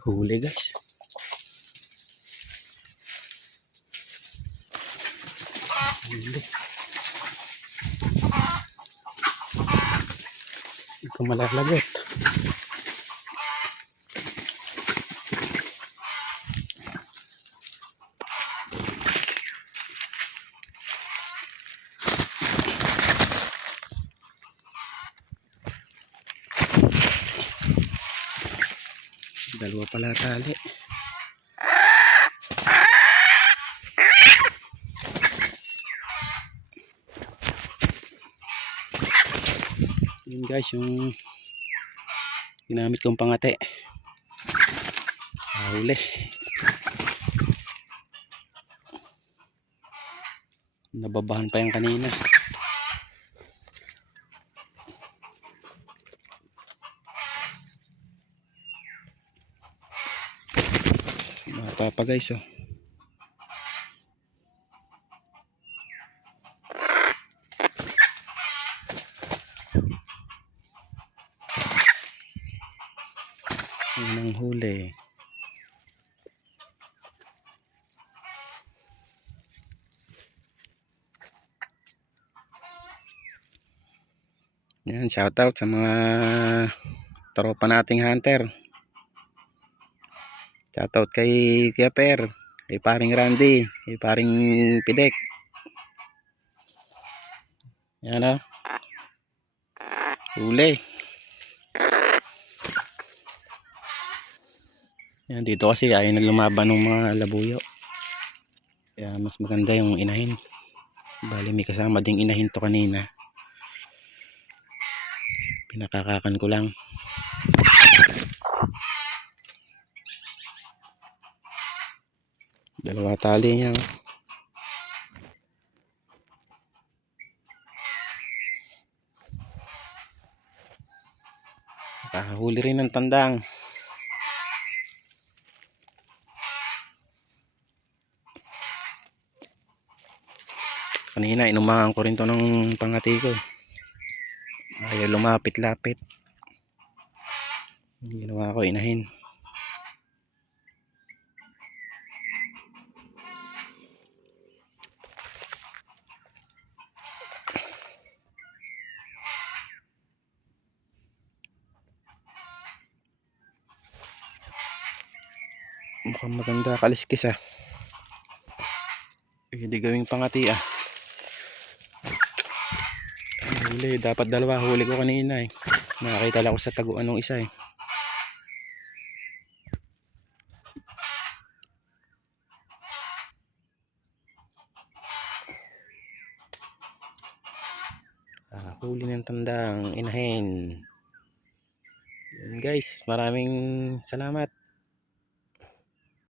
Huli guys. Huli. Hindi ko malalagot. Dalawa pala tali. Yun guys, yung ginamit kong pangate. Huli. Nababahan pa yan kanina. Mapapa guys oh. Unang huli. Yan, shoutout sa mga tropa nating hunter. Shoutout kay Kuya Per, kay paring Randy, kay paring Pidek. Yan o. Huli. Yan, dito kasi ayaw na lumaban ng mga labuyo. Kaya mas maganda yung inahin. Bali may kasama ding inahin to kanina. Pinakakakan ko lang. Dalawa tali niya. Nakahuli rin ng tandang. Kanina inumahan ko rin to ng pangati ko. Ayaw lumapit-lapit. Ginawa ko inahin. Mukhang maganda kaliskis ah. Hindi gawing pangati ah. Huli, dapat dalawa. Huli ko kanina eh. Nakakita lang ako sa taguan ng isa eh. Huli ng tandang inahin. Yan guys, maraming salamat.